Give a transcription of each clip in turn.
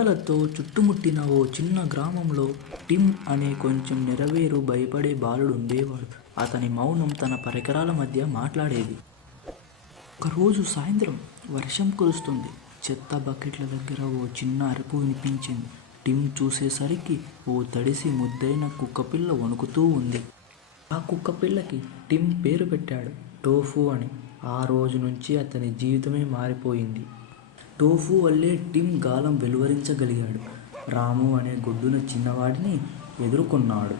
మంటలతో చుట్టుముట్టిన ఓ చిన్న గ్రామంలో టిమ్ అనే కొంచెం నెరవేరు భయపడే బాలుడు ఉండేవాడు. అతని మౌనం తన పరికరాల మధ్య మాట్లాడేది. ఒకరోజు సాయంత్రం వర్షం కురుస్తుంది. చెత్త బకెట్ల దగ్గర ఓ చిన్న అరుపు వినిపించింది. టిమ్ చూసేసరికి ఓ తడిసి ముద్దైన కుక్కపిల్ల వణుకుతూ ఉంది. ఆ కుక్కపిల్లకి టిమ్ పేరు పెట్టాడు, టోఫు అని. ఆ రోజు నుంచి అతని జీవితమే మారిపోయింది. టోఫు వల్లే టిమ్ గాలం వెలువరించగలిగాడు. రాము అనే గొడ్డున చిన్నవాడిని ఎదుర్కొన్నాడు.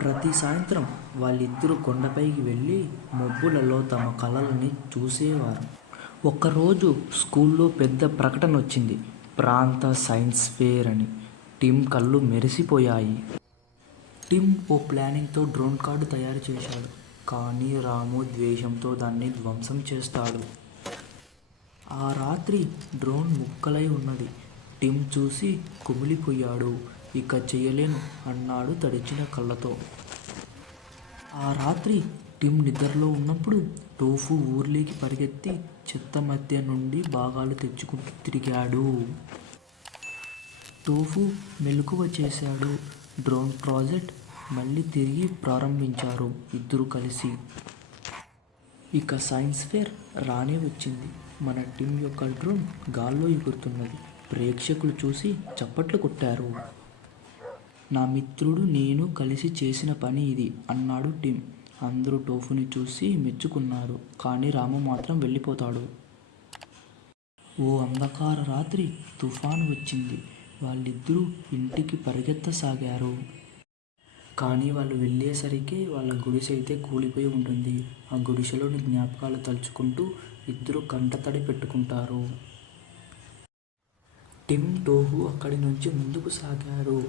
ప్రతి సాయంత్రం వాళ్ళిద్దరూ కొండపైకి వెళ్ళి మబ్బులలో తమ కలలని చూసేవారు. ఒకరోజు స్కూల్లో పెద్ద ప్రకటన వచ్చింది, ప్రాంత సైన్స్ ఫేర్ అని. టిమ్ కళ్ళు మెరిసిపోయాయి. టిమ్ ఓ ప్లానింగ్తో డ్రోన్ కార్డు తయారు చేశాడు. కానీ రాము ద్వేషంతో దాన్ని ధ్వంసం చేస్తాడు. ఆ రాత్రి డ్రోన్ ముక్కలై ఉన్నది. టిమ్ చూసి కుమిలిపోయాడు. ఇక చెయ్యలేను అన్నాడు తడిచిన కళ్ళతో. ఆ రాత్రి టిమ్ నిద్రలో ఉన్నప్పుడు టోఫు ఊర్లోకి పరిగెత్తి చెత్త మధ్య నుండి భాగాలు తెచ్చుకుంటూ తిరిగాడు. టోఫు మెలకువ చేశాడు. డ్రోన్ ప్రాజెక్ట్ మళ్ళీ తిరిగి ప్రారంభించారు ఇద్దరూ కలిసి. ఇక సైన్స్ ఫేర్ రానే వచ్చింది. మన టిమ్ యొక్క డ్రోన్ గాల్లో ఎగురుతున్నది. ప్రేక్షకులు చూసి చప్పట్లు కొట్టారు. నా మిత్రుడు నేను కలిసి చేసిన పని ఇది అన్నాడు టిమ్. అందరూ టోఫుని చూసి మెచ్చుకున్నారు. కానీ రాము మాత్రం వెళ్ళిపోతాడు. ఓ అంధకార రాత్రి తుఫాను వచ్చింది. వాళ్ళిద్దరూ ఇంటికి పరిగెత్తసాగారు. కానీ వాళ్ళు వెళ్ళేసరికి వాళ్ళ గుడిసె అయితే కూలిపోయి ఉంటుంది. ఆ గుడిసెలోని జ్ఞాపకాలు తలుచుకుంటూ ఇద్దరూ కంటతడి పెట్టుకుంటారు. టిమ్ టోఫు అక్కడి నుంచి ముందుకు సాగారు.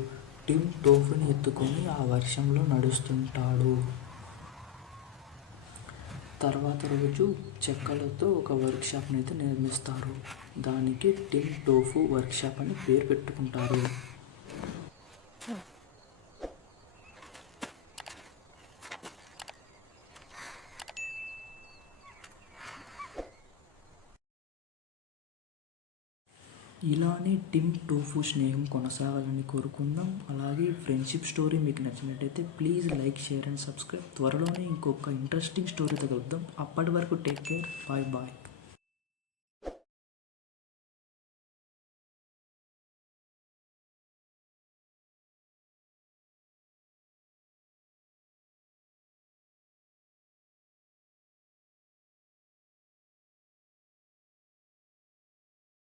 టిమ్ టోఫుని ఎత్తుకొని ఆ వర్షంలో నడుస్తుంటాడు. తర్వాత రోజు చెక్కలతో ఒక వర్క్షాప్ని అయితే నిర్మిస్తారు. దానికి టిమ్ టోఫు వర్క్షాప్ అని పేరు పెట్టుకుంటారు. ఇలానే టిమ్ టోఫు స్నేహం కొనసాగాలని కోరుకుందాం. అలాగే ఫ్రెండ్షిప్ స్టోరీ మీకు నచ్చినట్టయితే please like, share and subscribe. త్వరలోనే ఇంకొక ఇంట్రెస్టింగ్ స్టోరీతో కలుద్దాం. అప్పటి వరకు టేక్ కేర్. Bye bye.